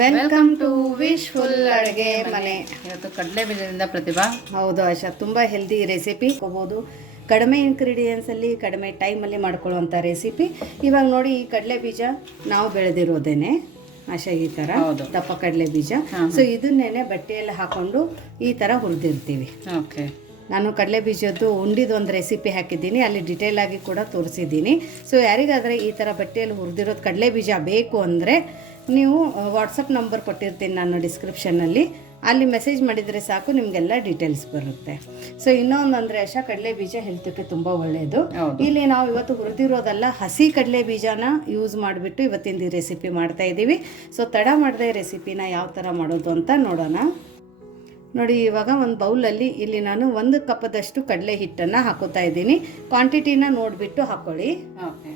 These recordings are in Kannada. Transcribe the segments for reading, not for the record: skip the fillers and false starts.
ವೆಲ್ಕಮ್ ಟು ವಿಶ್ಫುಲ್ ಅಡುಗೆ ಮನೆ. ಇವತ್ತು ಕಡಲೆ ಬೀಜದಿಂದ ಪ್ರತಿಭಾ. ಹೌದು ಆಶಾ, ತುಂಬ ಹೆಲ್ದಿ ರೆಸಿಪಿ ಹೋಗ್ಬೋದು. ಕಡಿಮೆ ಇಂಗ್ರೀಡಿಯೆಂಟ್ಸಲ್ಲಿ ಕಡಿಮೆ ಟೈಮಲ್ಲಿ ಮಾಡ್ಕೊಳ್ಳುವಂಥ ರೆಸಿಪಿ. ಇವಾಗ ನೋಡಿ, ಈ ಕಡಲೆ ಬೀಜ ನಾವು ಬೆಳೆದಿರೋದೇನೆ ಆಶಾ, ಈ ಥರ ದಪ್ಪ ಕಡಲೆ ಬೀಜ. ಸೊ ಇದನ್ನೇನೆ ಬಟ್ಟೆಯಲ್ಲಿ ಹಾಕೊಂಡು ಈ ಥರ ಹುರಿದಿರ್ತೀವಿ. ಓಕೆ, ನಾನು ಕಡಲೆ ಬೀಜದ್ದು ಉಂಡಿದೊಂದು ರೆಸಿಪಿ ಹಾಕಿದ್ದೀನಿ, ಅಲ್ಲಿ ಡಿಟೇಲ್ ಆಗಿ ಕೂಡ ತೋರಿಸಿದ್ದೀನಿ. ಸೊ ಯಾರಿಗಾದರೆ ಈ ಥರ ಬಟ್ಟೆಯಲ್ಲಿ ಹುರಿದಿರೋದು ಕಡಲೆ ಬೀಜ ಬೇಕು ಅಂದರೆ ನೀವು ವಾಟ್ಸಪ್ ನಂಬರ್ ಕೊಟ್ಟಿರ್ತೀನಿ ನಾನು ಡಿಸ್ಕ್ರಿಪ್ಷನ್ನಲ್ಲಿ, ಅಲ್ಲಿ ಮೆಸೇಜ್ ಮಾಡಿದರೆ ಸಾಕು, ನಿಮಗೆಲ್ಲ ಡೀಟೇಲ್ಸ್ ಬರುತ್ತೆ. ಸೊ ಇನ್ನೊಂದು ಅಂದರೆ ಆಶಾ, ಕಡಲೆ ಬೀಜ ಹೆಲ್ತ್ಗೆ ತುಂಬ ಒಳ್ಳೆಯದು. ಇಲ್ಲಿ ನಾವು ಇವತ್ತು ಹುರಿದಿರೋದಲ್ಲ, ಹಸಿ ಕಡಲೆ ಬೀಜನ ಯೂಸ್ ಮಾಡಿಬಿಟ್ಟು ಇವತ್ತಿನ ರೆಸಿಪಿ ಮಾಡ್ತಾ ಇದ್ದೀವಿ. ಸೊ ತಡ ಮಾಡದೆ ರೆಸಿಪಿನ ಯಾವ ಥರ ಮಾಡೋದು ಅಂತ ನೋಡೋಣ. ನೋಡಿ, ಇವಾಗ ಒಂದು ಬೌಲಲ್ಲಿ ಇಲ್ಲಿ ನಾನು 1 ಕಪ್ಪದಷ್ಟು ಕಡಲೆ ಹಿಟ್ಟನ್ನು ಹಾಕೋತಾ ಇದ್ದೀನಿ. ಕ್ವಾಂಟಿಟಿನ ನೋಡಿಬಿಟ್ಟು ಹಾಕ್ಕೊಳ್ಳಿ. ಓಕೆ,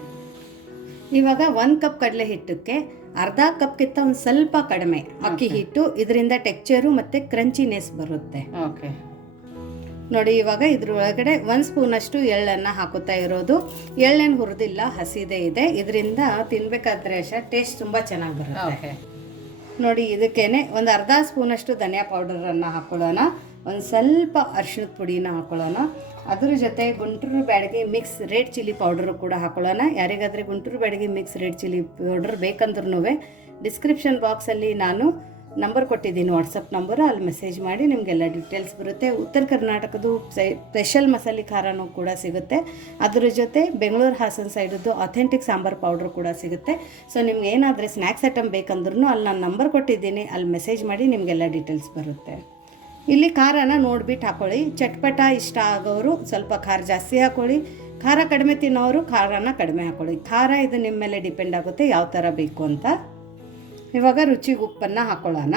ಇವಾಗ 1 ಕಪ್ ಕಡಲೆ ಹಿಟ್ಟಕ್ಕೆ ಅರ್ಧ ಕಪ್ಗಿಂತ ಒಂದು ಸ್ವಲ್ಪ ಕಡಿಮೆ ಅಕ್ಕಿ ಹಿಟ್ಟು, ಇದರಿಂದ ಟೆಕ್ಸ್ಚರು ಮತ್ತು ಕ್ರಂಚಿನೆಸ್ ಬರುತ್ತೆ. ಓಕೆ, ನೋಡಿ ಇವಾಗ ಇದ್ರ ಒಳಗಡೆ 1 ಸ್ಪೂನಷ್ಟು ಎಳ್ಳನ್ನು ಹಾಕೋತಾ ಇರೋದು. ಎಳ್ಳೇನು ಹುರಿದಿಲ್ಲ, ಹಸಿದೇ ಇದೆ. ಇದರಿಂದ ತಿನ್ಬೇಕಾದ್ರೆ ಟೇಸ್ಟ್ ತುಂಬ ಚೆನ್ನಾಗಿ ಬರುತ್ತೆ. ನೋಡಿ, ಇದಕ್ಕೇನೆ ಒಂದು ಅರ್ಧ ಸ್ಪೂನಷ್ಟು ಧನಿಯಾ ಪೌಡರನ್ನು ಹಾಕೊಳ್ಳೋಣ. ಒಂದು ಸ್ವಲ್ಪ ಅರಿಶಿಣದ ಪುಡಿನ ಹಾಕೊಳ್ಳೋಣ. ಅದ್ರ ಜೊತೆ Guntur Byadgi mix red chilli powder ಕೂಡ ಹಾಕೊಳ್ಳೋಣ. ಯಾರಿಗಾದರೆ Guntur Byadgi mix red chilli powder ಬೇಕಂದ್ರೂ ಡಿಸ್ಕ್ರಿಪ್ಷನ್ ಬಾಕ್ಸಲ್ಲಿ ನಾನು ನಂಬರ್ ಕೊಟ್ಟಿದ್ದೀನಿ, ವಾಟ್ಸಪ್ ನಂಬರು, ಅಲ್ಲಿ ಮೆಸೇಜ್ ಮಾಡಿ ನಿಮಗೆಲ್ಲ ಡೀಟೇಲ್ಸ್ ಬರುತ್ತೆ. ಉತ್ತರ ಕರ್ನಾಟಕದ್ದು ಸ್ಪೆಷಲ್ ಮಸಾಲೆ ಖಾರನೂ ಕೂಡ ಸಿಗುತ್ತೆ. ಅದ್ರ ಜೊತೆ ಬೆಂಗಳೂರು ಹಾಸನ ಸೈಡದ್ದು ಅಥೆಂಟಿಕ್ ಸಾಂಬಾರು ಪೌಡ್ರ್ ಕೂಡ ಸಿಗುತ್ತೆ. ಸೊ ನಿಮ್ಗೆ ಏನಾದರೆ ಸ್ನ್ಯಾಕ್ಸ್ ಐಟಮ್ ಬೇಕಂದ್ರೂ ಅಲ್ಲಿ ನಾನು ನಂಬರ್ ಕೊಟ್ಟಿದ್ದೀನಿ, ಅಲ್ಲಿ ಮೆಸೇಜ್ ಮಾಡಿ ನಿಮಗೆಲ್ಲ ಡೀಟೇಲ್ಸ್ ಬರುತ್ತೆ. ಇಲ್ಲಿ ಖಾರನ ನೋಡಿಬಿಟ್ಟು ಹಾಕ್ಕೊಳ್ಳಿ. ಚಟ್ಪಟ ಇಷ್ಟ ಆಗೋರು ಸ್ವಲ್ಪ ಖಾರ ಜಾಸ್ತಿ ಹಾಕ್ಕೊಳ್ಳಿ, ಖಾರ ಕಡಿಮೆ ತಿನ್ನೋರು ಖಾರನ ಕಡಿಮೆ ಹಾಕ್ಕೊಳ್ಳಿ. ಖಾರ ಇದು ನಿಮ್ಮ ಮೇಲೆ ಡಿಪೆಂಡ್ ಆಗುತ್ತೆ ಯಾವ ಥರ ಬೇಕು ಅಂತ. ಇವಾಗ ರುಚಿಗೆ ಉಪ್ಪನ್ನು ಹಾಕ್ಕೊಳ್ಳೋಣ.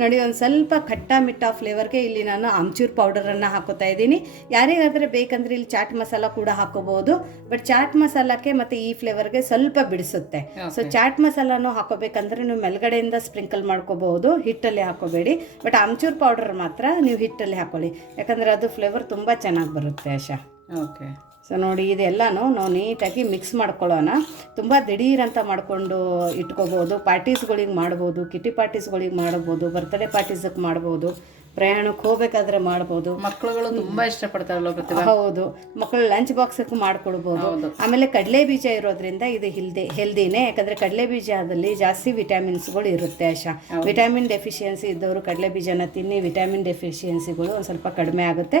ನೋಡಿ, ಒಂದು ಸ್ವಲ್ಪ ಖಟ್ಟ ಮಿಟ್ಟ ಫ್ಲೇವರ್ಗೆ ಇಲ್ಲಿ ನಾನು ಆಮ್ಚೂರ್ ಪೌಡರನ್ನು ಹಾಕೋತಾ ಇದ್ದೀನಿ. ಯಾರಿಗಾದರೆ ಬೇಕಂದ್ರೆ ಇಲ್ಲಿ ಚಾಟ್ ಮಸಾಲ ಕೂಡ ಹಾಕೋಬಹುದು, ಬಟ್ ಚಾಟ್ ಮಸಾಲಕ್ಕೆ ಮತ್ತು ಈ ಫ್ಲೇವರ್ಗೆ ಸ್ವಲ್ಪ ಬಿಡಿಸುತ್ತೆ. ಸೊ ಚಾಟ್ ಮಸಾಲಾನು ಹಾಕೋಬೇಕಂದ್ರೆ ನೀವು ಮೇಲ್ಗಡೆಯಿಂದ ಸ್ಪ್ರಿಂಕಲ್ ಮಾಡ್ಕೋಬಹುದು, ಹಿಟ್ಟಲ್ಲಿ ಹಾಕೋಬೇಡಿ. ಬಟ್ ಆಮ್ಚೂರ್ ಪೌಡರ್ ಮಾತ್ರ ನೀವು ಹಿಟ್ಟಲ್ಲಿ ಹಾಕೊಳ್ಳಿ, ಯಾಕಂದರೆ ಅದು ಫ್ಲೇವರ್ ತುಂಬ ಚೆನ್ನಾಗಿ ಬರುತ್ತೆ ಆಶಾ. ಓಕೆ, ಸೊ ನೋಡಿ, ಇದೆಲ್ಲನೂ ನಾವು ನೀಟಾಗಿ ಮಿಕ್ಸ್ ಮಾಡ್ಕೊಳ್ಳೋಣ. ತುಂಬ ದಿಢೀರಂತ ಮಾಡಿಕೊಂಡು ಇಟ್ಕೋಬೋದು. ಪಾರ್ಟೀಸ್ಗಳಿಗೆ ಮಾಡ್ಬೋದು, ಕಿಟಿ ಪಾರ್ಟೀಸ್ಗಳಿಗೆ ಮಾಡ್ಬೋದು, ಬರ್ತ್ಡೇ ಪಾರ್ಟೀಸಕ್ಕೆ ಮಾಡ್ಬೋದು, ಪ್ರಯಾಣಕ್ಕೆ ಹೋಗ್ಬೇಕಾದ್ರೆ ಮಾಡ್ಬೋದು. ಮಕ್ಕಳುಗಳು ತುಂಬ ಇಷ್ಟಪಡ್ತಾರಲ್ಲ ಪ್ರತಿಭಾ. ಹೌದು, ಮಕ್ಕಳು ಲಂಚ್ ಬಾಕ್ಸಕ್ಕೆ ಮಾಡ್ಕೊಡ್ಬೋದು. ಆಮೇಲೆ ಕಡಲೆ ಬೀಜ ಇರೋದ್ರಿಂದ ಇದು ಹೆಲ್ದಿನೇ, ಯಾಕಂದರೆ ಕಡಲೆ ಬೀಜದಲ್ಲಿ ಜಾಸ್ತಿ ವಿಟಮಿನ್ಸ್ಗಳು ಇರುತ್ತೆ ಆಶಾ. ವಿಟಮಿನ್ ಡೆಫಿಷಿಯನ್ಸಿ ಇದ್ದವರು ಕಡಲೆ ಬೀಜನ ತಿನ್ನಿ, ವಿಟಮಿನ್ ಡೆಫಿಷಿಯನ್ಸಿಗಳು ಒಂದು ಸ್ವಲ್ಪ ಕಡಿಮೆ ಆಗುತ್ತೆ.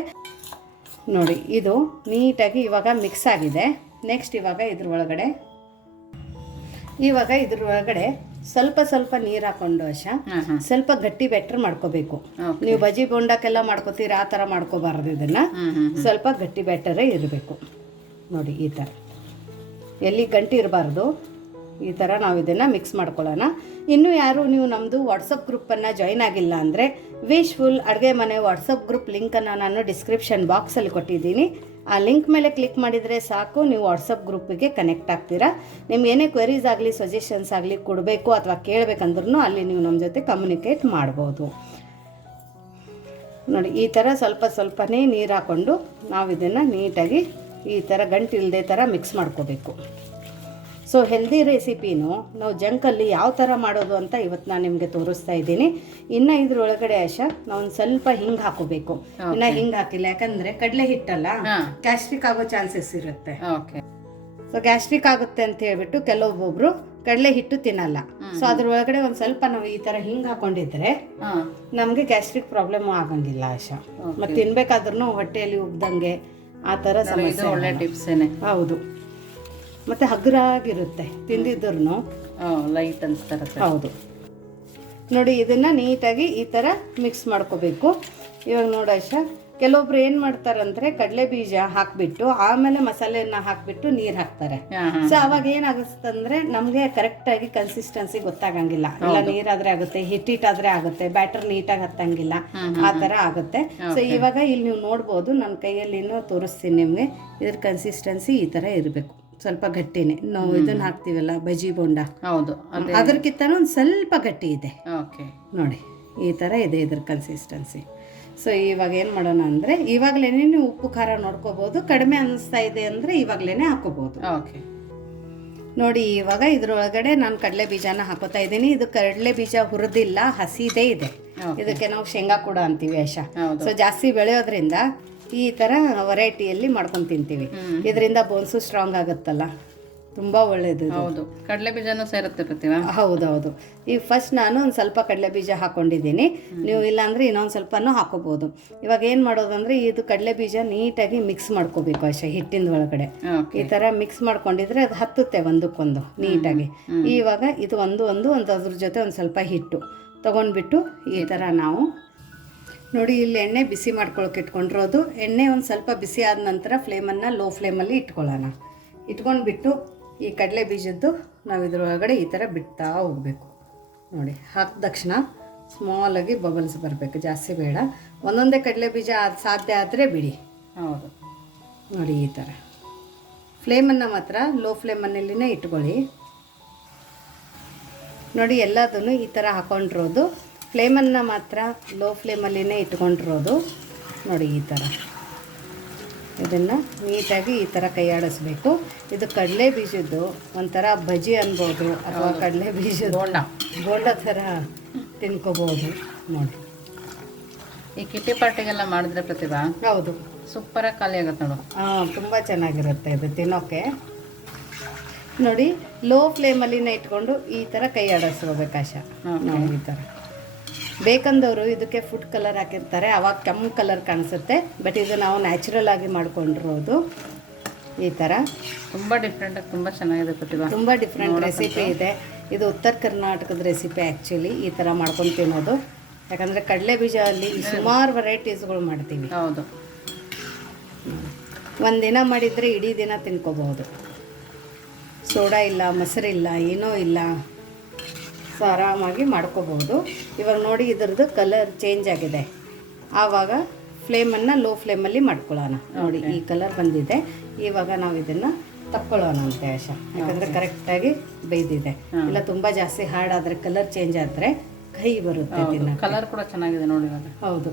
ನೋಡಿ, ಇದು ನೀಟಾಗಿ ಇವಾಗ ಮಿಕ್ಸ್ ಆಗಿದೆ. ನೆಕ್ಸ್ಟ್ ಇವಾಗ ಇದ್ರ ಒಳಗಡೆ ಸ್ವಲ್ಪ ಸ್ವಲ್ಪ ನೀರು ಹಾಕೊಂಡು ಆಶಾ, ಸ್ವಲ್ಪ ಗಟ್ಟಿ ಬೆಟ್ರ್ ಮಾಡ್ಕೋಬೇಕು. ನೀವು ಬಜ್ಜಿ ಬೋಂಡಕ್ಕೆಲ್ಲ ಮಾಡ್ಕೋತೀರ, ಆ ಥರ ಮಾಡ್ಕೋಬಾರ್ದು. ಇದನ್ನು ಸ್ವಲ್ಪ ಗಟ್ಟಿ ಬೆಟ್ಟರೇ ಇರಬೇಕು. ನೋಡಿ, ಈ ಥರ ಎಲ್ಲಿ ಗಂಟಿ ಇರಬಾರ್ದು. ಈ ಥರ ನಾವು ಇದನ್ನು ಮಿಕ್ಸ್ ಮಾಡ್ಕೊಳ್ಳೋಣ. ಇನ್ನೂ ಯಾರು ನೀವು ನಮ್ಮದು ವಾಟ್ಸಪ್ ಗ್ರೂಪನ್ನು ಜಾಯ್ನ್ ಆಗಿಲ್ಲ ಅಂದರೆ ವಿಶ್ಫುಲ್ ಅಡುಗೆ ಮನೆ ವಾಟ್ಸಪ್ ಗ್ರೂಪ್ ಲಿಂಕನ್ನು ನಾನು ಡಿಸ್ಕ್ರಿಪ್ಷನ್ ಬಾಕ್ಸಲ್ಲಿ ಕೊಟ್ಟಿದ್ದೀನಿ. ಆ ಲಿಂಕ್ ಮೇಲೆ ಕ್ಲಿಕ್ ಮಾಡಿದರೆ ಸಾಕು, ನೀವು ವಾಟ್ಸಪ್ ಗ್ರೂಪಿಗೆ ಕನೆಕ್ಟ್ ಆಗ್ತೀರಾ. ನಿಮ್ಗೆ ಏನೇ ಕ್ವೆರೀಸ್ ಆಗಲಿ, ಸಜೆಷನ್ಸ್ ಆಗಲಿ ಕೊಡಬೇಕು ಅಥವಾ ಕೇಳಬೇಕಂದ್ರೂ ಅಲ್ಲಿ ನೀವು ನಮ್ಮ ಜೊತೆ ಕಮ್ಯುನಿಕೇಟ್ ಮಾಡ್ಬೋದು. ನೋಡಿ, ಈ ಥರ ಸ್ವಲ್ಪ ಸ್ವಲ್ಪನೇ ನೀರು ಹಾಕ್ಕೊಂಡು ನಾವು ಇದನ್ನು ನೀಟಾಗಿ ಈ ಥರ ಗಂಟು ಇಲ್ಲದೆ ಥರ ಮಿಕ್ಸ್ ಮಾಡ್ಕೋಬೇಕು. ಸೊ ಹೆಲ್ದಿ ರೆಸಿಪಿನೂ ನಾವು ಜಂಕಲ್ಲಿ ಯಾವ ಥರ ಮಾಡೋದು ಅಂತ ಇವತ್ತು ನಾನು ನಿಮಗೆ ತೋರಿಸ್ತಾ ಇದ್ದೀನಿ. ಇನ್ನು ಇದ್ರೊಳಗಡೆ ಆಶಾ, ನಾವು ಒಂದು ಸ್ವಲ್ಪ ಹಿಂಗೆ ಹಾಕೋಬೇಕು. ಇನ್ನು ಹಿಂಗೆ ಹಾಕಿಲ್ಲ, ಯಾಕಂದರೆ ಕಡಲೆ ಹಿಟ್ಟಲ್ಲ, ಗ್ಯಾಸ್ಟ್ರಿಕ್ ಆಗೋ ಚಾನ್ಸಸ್ ಇರುತ್ತೆ. ಸೊ ಗ್ಯಾಸ್ಟ್ರಿಕ್ ಆಗುತ್ತೆ ಅಂತ ಹೇಳ್ಬಿಟ್ಟು ಕೆಲವೊಬ್ಬೊಬ್ರು ಕಡಲೆ ಹಿಟ್ಟು ತಿನ್ನಲ್ಲ. ಸೊ ಅದ್ರೊಳಗಡೆ ಒಂದು ಸ್ವಲ್ಪ ನಾವು ಈ ಥರ ಹಿಂಗೆ ಹಾಕೊಂಡಿದ್ರೆ ನಮಗೆ ಗ್ಯಾಸ್ಟ್ರಿಕ್ ಪ್ರಾಬ್ಲಮ್ ಆಗಂಗಿಲ್ಲ ಆಶಾ. ಮತ್ತು ತಿನ್ಬೇಕಾದ್ರೂ ಹೊಟ್ಟೆಯಲ್ಲಿ ಉಬ್ದಂಗೆ ಆ ಥರ ಸಮಸ್ಯೆ. ಒಳ್ಳೆ ಟಿಪ್ಸೇನೆ. ಹೌದು, ಮತ್ತು ಹಗುರಾಗಿರುತ್ತೆ ತಿಂದಿದ್ರು, ಲೈಟ್ ಅನ್ಸ್ತಾರೆ. ಹೌದು. ನೋಡಿ, ಇದನ್ನು ನೀಟಾಗಿ ಈ ಥರ ಮಿಕ್ಸ್ ಮಾಡ್ಕೋಬೇಕು. ಇವಾಗ ನೋಡಿ ಆಶಾ, ಕೆಲವೊಬ್ರು ಏನು ಮಾಡ್ತಾರಂದರೆ ಕಡಲೆ ಬೀಜ ಹಾಕಿಬಿಟ್ಟು ಆಮೇಲೆ ಮಸಾಲೆಯನ್ನು ಹಾಕಿಬಿಟ್ಟು ನೀರು ಹಾಕ್ತಾರೆ. ಸೊ ಅವಾಗ ಏನಾಗುತ್ತಂದರೆ ನಮಗೆ ಕರೆಕ್ಟಾಗಿ ಕನ್ಸಿಸ್ಟೆನ್ಸಿ ಗೊತ್ತಾಗಂಗಿಲ್ಲ. ಇಲ್ಲ ನೀರಾದರೆ ಆಗುತ್ತೆ, ಹಿಟ್ಟಿಟ್ಟಾದರೆ ಆಗುತ್ತೆ, ಬ್ಯಾಟರ್ ನೀಟಾಗಿ ಹತ್ತಂಗಿಲ್ಲ, ಆ ಥರ ಆಗುತ್ತೆ. ಸೊ ಇವಾಗ ಇಲ್ಲಿ ನೀವು ನೋಡ್ಬೋದು, ನನ್ನ ಕೈಯಲ್ಲಿನೂ ತೋರಿಸ್ತೀನಿ ನಿಮಗೆ. ಇದ್ರ ಕನ್ಸಿಸ್ಟೆನ್ಸಿ ಈ ಥರ ಇರಬೇಕು, ಸ್ವಲ್ಪ ಗಟ್ಟಿನೇ. ನಾವು ಇದನ್ನು ಹಾಕ್ತೀವಲ್ಲ ಬಜ್ಜಿ ಬೋಂಡ, ಹೌದು, ಅದಕ್ಕಿಂತನೂ ಒಂದು ಸ್ವಲ್ಪ ಗಟ್ಟಿ ಇದೆ. ಓಕೆ, ನೋಡಿ ಈ ಥರ ಇದೆ ಇದ್ರ ಕನ್ಸಿಸ್ಟೆನ್ಸಿ. ಸೊ ಇವಾಗ ಏನು ಮಾಡೋಣ ಅಂದರೆ, ಇವಾಗಲೇ ನೀವು ಉಪ್ಪು ಖಾರ ನೋಡ್ಕೋಬೋದು. ಕಡಿಮೆ ಅನ್ನಿಸ್ತಾ ಇದೆ ಅಂದರೆ ಇವಾಗಲೇ ಹಾಕೋಬೋದು. ಓಕೆ, ನೋಡಿ ಇವಾಗ ಇದ್ರೊಳಗಡೆ ನಾನು ಕಡಲೆ ಬೀಜನ ಹಾಕೋತಾ ಇದ್ದೀನಿ. ಇದು ಕಡಲೆ ಬೀಜ ಹುರಿದಿಲ್ಲ, ಹಸಿದೇ ಇದೆ. ಇದಕ್ಕೆ ನಾವು ಶೇಂಗಾ ಕೂಡ ಅಂತೀವಿ ಆಶಾ. ಸೊ ಜಾಸ್ತಿ ಬೆಳೆಯೋದ್ರಿಂದ ಈ ಥರ ವೆರೈಟಿಯಲ್ಲಿ ಮಾಡ್ಕೊಂಡು ತಿಂತೀವಿ. ಇದರಿಂದ ಬೋನ್ಸು ಸ್ಟ್ರಾಂಗ್ ಆಗುತ್ತಲ್ಲ, ತುಂಬ ಒಳ್ಳೇದು. ಹೌದು, ಕಡಲೆ ಬೀಜನೂ ಸೇರುತ್ತೆ ಪ್ರತಿಭಾ. ಹೌದೌದು. ಈಗ ಫಸ್ಟ್ ನಾನು ಒಂದು ಸ್ವಲ್ಪ ಕಡಲೆ ಬೀಜ ಹಾಕೊಂಡಿದ್ದೀನಿ. ನೀವು ಇಲ್ಲಾಂದರೆ ಇನ್ನೊಂದು ಸ್ವಲ್ಪನೂ ಹಾಕೋಬೋದು. ಇವಾಗ ಏನು ಮಾಡೋದಂದ್ರೆ ಇದು ಕಡಲೆ ಬೀಜ ನೀಟಾಗಿ ಮಿಕ್ಸ್ ಮಾಡ್ಕೋಬೇಕು ಆಶಾ, ಹಿಟ್ಟಿನ ಒಳಗಡೆ ಈ ಥರ ಮಿಕ್ಸ್ ಮಾಡ್ಕೊಂಡಿದ್ರೆ ಅದು ಹತ್ತುತ್ತೆ ಒಂದಕ್ಕೊಂದು ನೀಟಾಗಿ. ಇವಾಗ ಇದು ಒಂದು ಅದ್ರ ಜೊತೆ ಒಂದು ಸ್ವಲ್ಪ ಹಿಟ್ಟು ತೊಗೊಂಡ್ಬಿಟ್ಟು ಈ ಥರ ನಾವು ನೋಡಿ ಇಲ್ಲಿ ಎಣ್ಣೆ ಬಿಸಿ ಮಾಡ್ಕೊಳಕ್ಕೆ ಇಟ್ಕೊಂಡಿರೋದು. ಎಣ್ಣೆ ಒಂದು ಸ್ವಲ್ಪ ಬಿಸಿ ಆದ ನಂತರ ಫ್ಲೇಮನ್ನು ಲೋ ಫ್ಲೇಮಲ್ಲಿ ಇಟ್ಕೊಳ್ಳೋಣ. ಇಟ್ಕೊಂಡ್ಬಿಟ್ಟು ಈ ಕಡಲೆ ಬೀಜದ್ದು ನಾವು ಇದ್ರೊಳಗಡೆ ಈ ಥರ ಬಿಡ್ತಾ ಹೋಗಬೇಕು. ನೋಡಿ, ಹಾಕಿದ ತಕ್ಷಣ ಸ್ಮಾಲಾಗಿ ಬಬಲ್ಸ್ ಬರಬೇಕು, ಜಾಸ್ತಿ ಬೇಡ. ಒಂದೊಂದೇ ಕಡಲೆ ಬೀಜ ಸಾಧ್ಯ ಆದರೆ ಬಿಡಿ. ಹೌದು, ನೋಡಿ ಈ ಥರ ಫ್ಲೇಮನ್ನು ಮಾತ್ರ ಲೋ ಫ್ಲೇಮನ್ನಲ್ಲಿನೇ ಇಟ್ಕೊಳ್ಳಿ. ನೋಡಿ ಎಲ್ಲದನ್ನು ಈ ಥರ ಹಾಕೊಂಡಿರೋದು, ಫ್ಲೇಮನ್ನು ಮಾತ್ರ ಲೋ ಫ್ಲೇಮಲ್ಲಿನೇ ಇಟ್ಕೊಂಡಿರೋದು. ನೋಡಿ ಈ ಥರ ಇದನ್ನು ನೀಟಾಗಿ ಈ ಥರ ಕೈಯಾಡಿಸ್ಬೇಕು. ಇದು ಕಡಲೆ ಬೀಜದ್ದು ಒಂಥರ ಬಜ್ಜಿ ಅನ್ಬೋದು, ಅಥವಾ ಕಡಲೆ ಬೀಜದ ಬೋಂಡ ಥರ ತಿನ್ಕೋಬೋದು. ನೋಡಿ ಈ ಕಿಟ್ಟಿ ಪಾರ್ಟಿಗೆಲ್ಲ ಮಾಡಿದ್ರೆ ಪ್ರತಿಭಾ ಹೌದು ಸೂಪರಾಗಿ ಖಾಲಿ ಆಗುತ್ತೆ ನೋಡು. ತುಂಬ ಚೆನ್ನಾಗಿರುತ್ತೆ ಇದು ತಿನ್ನೋಕ್ಕೆ. ನೋಡಿ ಲೋ ಫ್ಲೇಮಲ್ಲಿನೇ ಇಟ್ಕೊಂಡು ಈ ಥರ ಕೈ ಆಡಿಸ್ಕೋಬೇಕು ಆಶಾ. ನಾವು ಈ ಥರ ಬೇಕಂದವರು ಇದಕ್ಕೆ ಫುಡ್ ಕಲರ್ ಹಾಕಿರ್ತಾರೆ, ಅವಾಗ ಕೆಂಪು ಕಲರ್ ಕಾಣಿಸುತ್ತೆ. ಬಟ್ ಇದು ನಾವು ನ್ಯಾಚುರಲ್ ಆಗಿ ಮಾಡ್ಕೊಂಡಿರೋದು. ಈ ಥರ ತುಂಬ ಡಿಫ್ರೆಂಟಾಗಿ ತುಂಬ ಚೆನ್ನಾಗಿದೆ ಪ್ರತಿಭಾ. ತುಂಬ ಡಿಫ್ರೆಂಟ್ ರೆಸಿಪಿ ಇದೆ. ಇದು ಉತ್ತರ ಕರ್ನಾಟಕದ ರೆಸಿಪಿ ಆ್ಯಕ್ಚುಲಿ, ಈ ಥರ ಮಾಡ್ಕೊಂಡು ತಿನ್ನೋದು. ಯಾಕಂದರೆ ಕಡಲೆ ಬೀಜ ಅಲ್ಲಿ ಸುಮಾರು ವೆರೈಟೀಸ್ಗಳು ಮಾಡ್ತೀವಿ. ಹೌದು, ಒಂದಿನ ಮಾಡಿದರೆ ಇಡೀ ದಿನ ತಿನ್ಕೋಬಹುದು. ಸೋಡಾ ಇಲ್ಲ, ಮೊಸರಿಲ್ಲ, ಏನೂ ಇಲ್ಲ, ಸೊ ಆರಾಮಾಗಿ ಮಾಡ್ಕೋಬೋದು. ಇವಾಗ ನೋಡಿ ಇದರದ್ದು ಕಲರ್ ಚೇಂಜ್ ಆಗಿದೆ. ಆವಾಗ ಫ್ಲೇಮನ್ನು ಲೋ ಫ್ಲೇಮಲ್ಲಿ ಮಾಡ್ಕೊಳ್ಳೋಣ. ನೋಡಿ ಈ ಕಲರ್ ಬಂದಿದೆ. ಇವಾಗ ನಾವು ಇದನ್ನು ತಕ್ಕೊಳ್ಳೋಣ ಅಂತೆ ಆಶಾ, ಯಾಕಂದರೆ ಕರೆಕ್ಟಾಗಿ ಬೇಯ್ದಿದೆ. ಇಲ್ಲ ತುಂಬ ಜಾಸ್ತಿ ಹಾರ್ಡಾದರೆ ಕಲರ್ ಚೇಂಜ್ ಆದರೆ ಕಹಿ ಬರುತ್ತೆ ತಿನ್ನೋಕ್ಕೆ. ಕಲರ್ ಕೂಡ ಚೆನ್ನಾಗಿದೆ ನೋಡಿ ಇವಾಗ. ಹೌದು,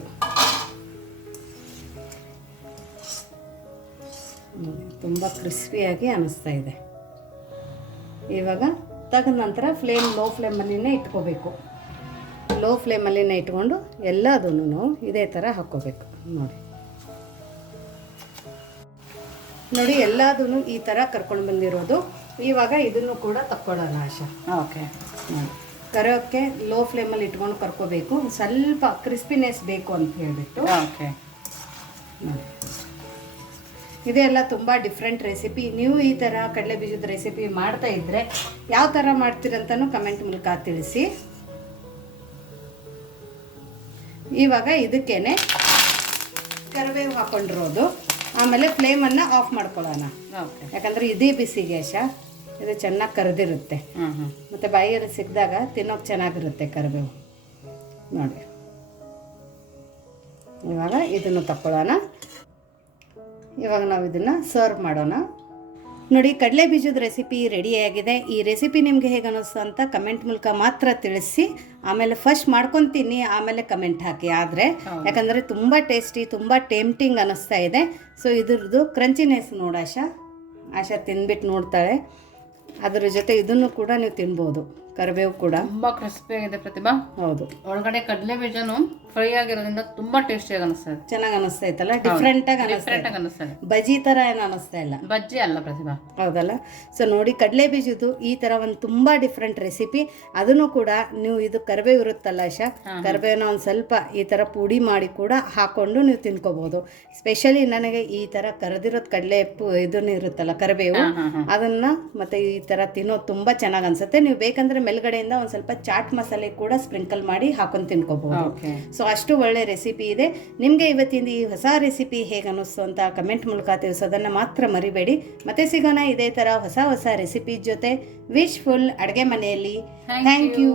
ತುಂಬ ಕ್ರಿಸ್ಪಿಯಾಗಿ ಅನ್ನಿಸ್ತಾ ಇದೆ. ಇವಾಗ ತೆಗೆದ ನಂತರ ಫ್ಲೇಮ್ ಲೋ ಫ್ಲೇಮಲ್ಲಿನೇ ಇಟ್ಕೋಬೇಕು. ಲೋ ಫ್ಲೇಮಲ್ಲಿನೇ ಇಟ್ಕೊಂಡು ಎಲ್ಲದೂ ಇದೇ ಥರ ಹಾಕ್ಕೋಬೇಕು. ನೋಡಿ ಎಲ್ಲದೂ ಈ ಥರ ಕರ್ಕೊಂಡು ಬಂದಿರೋದು. ಇವಾಗ ಇದನ್ನು ಕೂಡ ತಕ್ಕೊಳ್ಳೋಣ ಆಶಾ. ಓಕೆ, ಕರೋಕ್ಕೆ ಲೋ ಫ್ಲೇಮಲ್ಲಿ ಇಟ್ಕೊಂಡು ಕರ್ಕೋಬೇಕು. ಸ್ವಲ್ಪ ಕ್ರಿಸ್ಪಿನೆಸ್ ಬೇಕು ಅಂತ ಹೇಳಿಬಿಟ್ಟು. ಓಕೆ, ಇದೆಲ್ಲ ತುಂಬ ಡಿಫ್ರೆಂಟ್ ರೆಸಿಪಿ. ನೀವು ಈ ಥರ ಕಡಲೆ ಬೀಜದ ರೆಸಿಪಿ ಮಾಡ್ತಾ ಇದ್ದರೆ ಯಾವ ಥರ ಮಾಡ್ತೀರಂತನೂ ಕಮೆಂಟ್ ಮೂಲಕ ತಿಳಿಸಿ. ಇವಾಗ ಇದಕ್ಕೇನೆ ಕರಿಬೇವು ಹಾಕೊಂಡಿರೋದು. ಆಮೇಲೆ ಫ್ಲೇಮನ್ನು ಆಫ್ ಮಾಡ್ಕೊಳ್ಳೋಣ. ಯಾಕಂದರೆ ಇದೇ ಬಿಸಿಗೆ ಆಶಾ ಇದು ಚೆನ್ನಾಗಿ ಕರೆದಿರುತ್ತೆ. ಮತ್ತು ಬಾಯಿಯಲ್ಲಿ ಸಿಕ್ಕಿದಾಗ ತಿನ್ನೋಕೆ ಚೆನ್ನಾಗಿರುತ್ತೆ ಕರಿಬೇವು. ನೋಡಿ ಇವಾಗ ಇದನ್ನು ತಕ್ಕೊಳ್ಳೋಣ. ಇವಾಗ ನಾವು ಇದನ್ನು ಸರ್ವ್ ಮಾಡೋಣ. ನೋಡಿ ಕಡಲೆ ಬೀಜದ ರೆಸಿಪಿ ರೆಡಿಯಾಗಿದೆ. ಈ ರೆಸಿಪಿ ನಿಮಗೆ ಹೇಗೆ ಅನ್ನಿಸ್ತು ಅಂತ ಕಮೆಂಟ್ ಮೂಲಕ ಮಾತ್ರ ತಿಳಿಸಿ. ಆಮೇಲೆ ಫಸ್ಟ್ ಮಾಡ್ಕೊತೀನಿ, ಆಮೇಲೆ ಕಮೆಂಟ್ ಹಾಕಿ. ಆದರೆ ಯಾಕಂದರೆ ತುಂಬ ಟೇಸ್ಟಿ, ತುಂಬ ಟೆಂಪ್ಟಿಂಗ್ ಅನ್ನಿಸ್ತಾ ಇದೆ. ಸೊ ಇದ್ರದ್ದು ಕ್ರಂಚಿನೆಸ್ ನೋಡಿ ಆಶಾ ತಿಂದ್ಬಿಟ್ಟು ನೋಡ್ತಾಳೆ. ಅದರ ಜೊತೆ ಇದನ್ನು ಕೂಡ ನೀವು ತಿನ್ಬೋದು, ಕರಿಬೇವು ಕೂಡ ತುಂಬ ಕ್ರಿಸ್ಪಿಯಾಗಿದೆ ಪ್ರತಿಭಾ. ಹೌದು, ಒಳಗಡೆ ಕಡಲೆ ಬೀಜನು ಫ್ರೈ ಆಗಿರೋದ್ರಿಂದ ತುಂಬಾ ಟೇಸ್ಟಿಯಾಗಿ ಅನಿಸ್ತದೆ. ಚೆನ್ನಾಗಿ ಅನಿಸ್ತಾ ಇತ್ತಲ್ಲ, ಡಿಫ್ರೆಂಟಾಗಿ ಅನಿಸ್ತದೆ. ಬಜ್ಜಿ ಥರ ಏನು ಅನಿಸ್ತಾ ಇಲ್ಲ. ಬಜ್ಜಿ ಅಲ್ಲ ಪ್ರತಿಭಾ, ಹೌದಲ್ಲ. ಸೊ ನೋಡಿ ಕಡಲೆ ಬೀಜದ್ದು ಈ ಥರ ಒಂದು ತುಂಬ ಡಿಫ್ರೆಂಟ್ ರೆಸಿಪಿ. ಅದನ್ನು ಕೂಡ ನೀವು ಇದು ಕರಿಬೇವು ಇರುತ್ತಲ್ಲ ಆಶಾ, ಕರಿಬೇವನ್ನ ಒಂದು ಸ್ವಲ್ಪ ಈ ಥರ ಪುಡಿ ಮಾಡಿ ಕೂಡ ಹಾಕ್ಕೊಂಡು ನೀವು ತಿನ್ಕೋಬೋದು. ಸ್ಪೆಷಲಿ ನನಗೆ ಈ ಥರ ಕರೆದಿರೋದು ಕಡಲೆ ಇದನ್ನು ಇರುತ್ತಲ್ಲ ಕರಿಬೇವು, ಅದನ್ನು ಮತ್ತು ಈ ಥರ ತಿನ್ನೋದು ತುಂಬ ಚೆನ್ನಾಗಿ ಅನಿಸುತ್ತೆ. ನೀವು ಬೇಕಂದರೆ ಮೇಲ್ಗಡೆಯಿಂದ ಒಂದು ಸ್ವಲ್ಪ ಚಾಟ್ ಮಸಾಲೆ ಕೂಡ ಸ್ಪ್ರಿಂಕಲ್ ಮಾಡಿ ಹಾಕೊಂಡು ತಿನ್ಕೋಬಹುದು. ಸೊ ಅಷ್ಟು ಒಳ್ಳೆ ರೆಸಿಪಿ ಇದೆ. ನಿಮಗೆ ಇವತ್ತಿನ ಈ ಹೊಸ ರೆಸಿಪಿ ಹೇಗೆ ಅನ್ನಿಸ್ತು ಅಂತ ಕಮೆಂಟ್ ಮೂಲಕ ತಿಳಿಸೋದನ್ನು ಮಾತ್ರ ಮರಿಬೇಡಿ. ಮತ್ತೆ ಸಿಗೋಣ ಇದೇ ಥರ ಹೊಸ ರೆಸಿಪಿ ಜೊತೆ. ವಿಶ್ ಫುಲ್ ಅಡುಗೆ ಮನೆಯಲ್ಲಿ. Thank you.